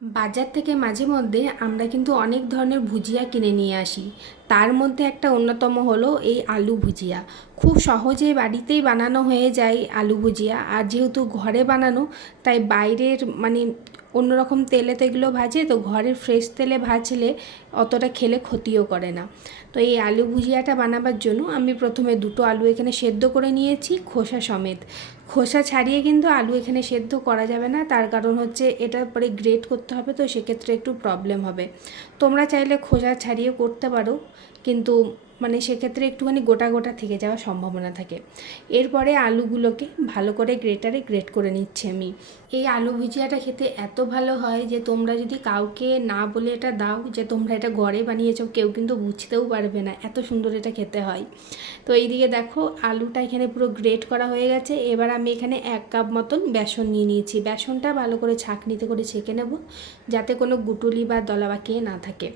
বাজার থেকে মাঝে মধ্যে আমরা কিন্তু অনেক ধরনের ভুজিয়া কিনে নিয়ে আসি। তার মধ্যে একটা অন্যতম হলো এই আলু ভুজিয়া। খুব সহজে বাড়িতেই বানানো হয়ে যায় আলু ভুজিয়া। আর যেহেতু ঘরে বানানো, তাই বাইরের অন্যরকম তেলে তো এগুলো ভাজে, তো ঘরের ফ্রেশ তেলে ভাজলে অতটা খেলে ক্ষতিও করে না। তো এই আলু ভুজিয়াটা বানাবার জন্য আমি প্রথমে দুটো আলু এখানে সেদ্ধ করে নিয়েছি, খোসা সমেত। খোসা ছাড়িয়ে কিন্তু আলু এখানে সেদ্ধ করা যাবে না, তার কারণ হচ্ছে এটার পরে গ্রেট করতে হবে, তো সেক্ষেত্রে একটু প্রবলেম হবে। তোমরা চাইলে খোসা ছাড়িয়ে করতে পারো, কিন্তু সেক্ষেত্রে একটুখানি গোটা গোটা থেকে যাওয়ার সম্ভাবনা থাকে। এরপরে আলুগুলোকে ভালো করে গ্রেটারে গ্রেট করে নিচ্ছি আমি। এই আলু ভুজিয়াটা খেতে এত ভালো হয় যে তোমরা যদি কাউকে না বলে এটা দাও যে তোমরা এটা ঘরে বানিয়েছো, কেউ কিন্তু বুঝতেও পারবে না, এত সুন্দর এটা খেতে হয়। তো এইদিকে দেখো আলুটা এখানে পুরো গ্রেট করা হয়ে গেছে। এবার আমি এখানে 1 কাপ মতন বেসন নিয়ে নিয়েছি। বেসনটা ভালো করে ছাঁকনিতে করে ছেঁকে নেব, যাতে কোনো গুটুলি বা দলা পাকিয়ে না থাকে।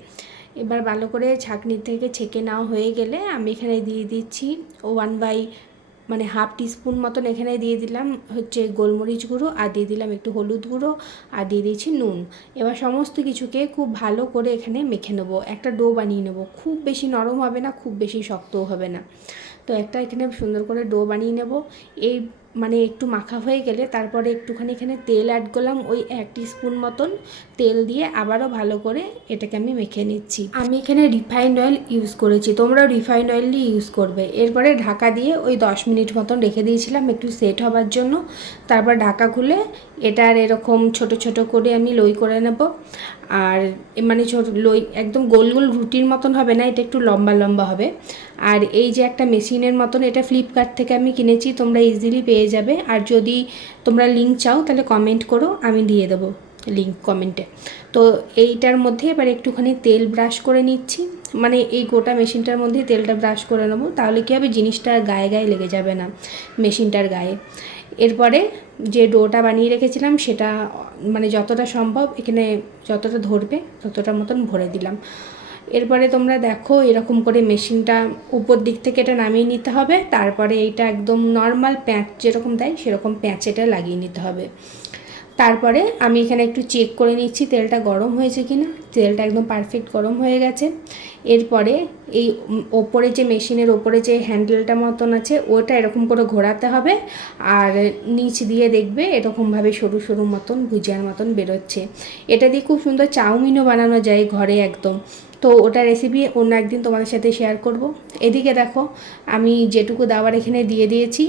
এবার ভালো করে ছাঁকনি থেকে ছেঁকে নেওয়া হয়ে গেলে আমি এখানে দিয়ে দিচ্ছি 1/2 টিস্পুন মতন এখানে দিয়ে দিলাম হচ্ছে গোলমরিচ গুঁড়ো, আর দিয়ে দিলাম একটু হলুদ গুঁড়ো, আর দিয়ে দিচ্ছি নুন। এবার সমস্ত কিছুকে খুব ভালো করে এখানে মেখে নেব, একটা ডো বানিয়ে নেব। খুব বেশি নরম হবে না, খুব বেশি শক্তও হবে না। তো একটা এখানে সুন্দর করে ডো বানিয়ে নেব। এই একটু মাখা হয়ে গেলে তারপরে একটুখানি এখানে তেল অ্যাড করলাম, ওই 1 টিস্পুন মতন তেল দিয়ে আবারও ভালো করে এটাকে আমি মেখে নিচ্ছি। আমি এখানে রিফাইন্ড অয়েল ইউজ করেছি, তোমরাও রিফাইন্ড অয়েলই ইউজ করবে। এরপরে ঢাকা দিয়ে ওই 10 মিনিট মতন রেখে দিয়েছিলাম একটু সেট হবার জন্য। তারপর ঢাকা খুলে এটার এরকম ছোট ছোট করে আমি লই করে নেব। আর ছোট লই একদম গোল গোল রুটির মতন হবে না, এটা একটু লম্বা লম্বা হবে। আর এই যে একটা মেশিনের মতন, এটা ফ্লিপকার্ট থেকে আমি কিনেছি, তোমরা ইজিলি পেয়ে যাবে। আর যদি তোমরা লিঙ্ক চাও তাহলে কমেন্ট করো, আমি দিয়ে দেবো লিঙ্ক কমেন্টে। তো এইটার মধ্যে এবার একটুখানি তেল ব্রাশ করে নিচ্ছি, এই গোটা মেশিনটার মধ্যে তেলটা ব্রাশ করে নেবো, তাহলে কী হবে জিনিসটা গায়ে গায়ে লেগে যাবে না মেশিনটার গায়ে। এরপরে যে ডোটা বানিয়ে রেখেছিলাম সেটা যতটা সম্ভব এখানে যতটা ধরবে ততটা মতন ভরে দিলাম। এরপরে তোমরা দেখো এরকম করে মেশিনটা উপর দিক থেকে এটা নামিয়ে নিতে হবে। তারপরে এইটা একদম নর্মাল প্যাঁচ যেরকম দেয় সেরকম প্যাঁচেটা লাগিয়ে নিতে হবে। তারপরে আমি এখানে একটু চেক করে নিচ্ছি তেলটা গরম হয়েছে কিনা। তেলটা একদম পারফেক্ট গরম হয়ে গেছে। এরপরে এই ওপরে যে মেশিনের ওপরে যে হ্যান্ডেলটা মতন আছে ওটা এরকম করে ঘোরাতে হবে, আর নিচ দিয়ে দেখবে এরকমভাবে সরু সরু মতন ভুজিয়ার মতন বেরোচ্ছে। এটা দিয়ে খুব সুন্দর চাউমিনও বানানো যায় ঘরে একদম। তো ওটা রেসিপি অন্য একদিন তোমাদের সাথে শেয়ার করব। এদিকে দেখো আমি যেটুকু দেওয়ার এখানে দিয়ে দিয়েছি।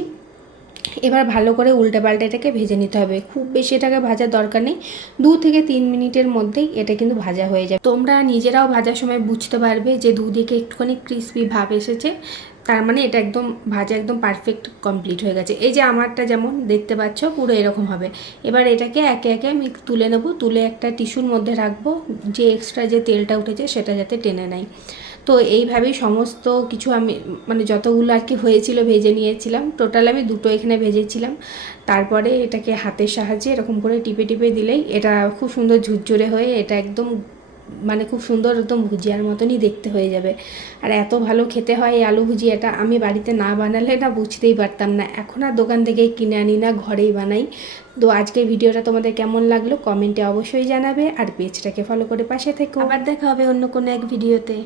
এবার ভালো করে উল্টে পাল্টে এটাকে ভেজে নিতে হবে। খুব বেশি এটাকে ভাজার দরকার নেই, 2 থেকে 3 মিনিটের মধ্যেই এটা কিন্তু ভাজা হয়ে যাবে। তোমরা নিজেরাও ভাজার সময় বুঝতে পারবে যে দুদিকে একটুখানি ক্রিস্পি ভাব এসেছে, তার এটা একদম ভাজা একদম পারফেক্ট কমপ্লিট হয়ে গেছে। এই যে আমারটা যেমন দেখতে পাচ্ছ পুরো এরকম হবে। এবার এটাকে একে একে আমি তুলে নেব, তুলে একটা টিস্যুর মধ্যে রাখবো, যে এক্সট্রা যে তেলটা উঠেছে সেটা যাতে টেনে নেয়। তো এইভাবেই সমস্ত কিছু আমি যতগুলো আর কি হয়েছিল ভেজে নিয়েছিলাম। টোটাল আমি দুটো এখানে ভেজেছিলাম। তারপরে এটাকে হাতের সাহায্যে এরকম করে টিপে টিপে দিলেই এটা খুব সুন্দর ঝুরঝুরে হয়ে এটা একদম খুব সুন্দর একদম ভুজিয়ার মতনই দেখতে হয়ে যাবে। আর এত ভালো খেতে হয় এই আলু ভুজিয়াটা, আমি বাড়িতে না বানালে না বুঝতেই পারতাম না। এখন আর দোকান থেকে কিনে আনি না, ঘরেই বানাই। তো আজকের ভিডিওটা তোমাদের কেমন লাগলো কমেন্টে অবশ্যই জানাবে, আর পেজটাকে ফলো করে পাশে থেকো। আবার দেখা হবে অন্য কোনো এক ভিডিওতে।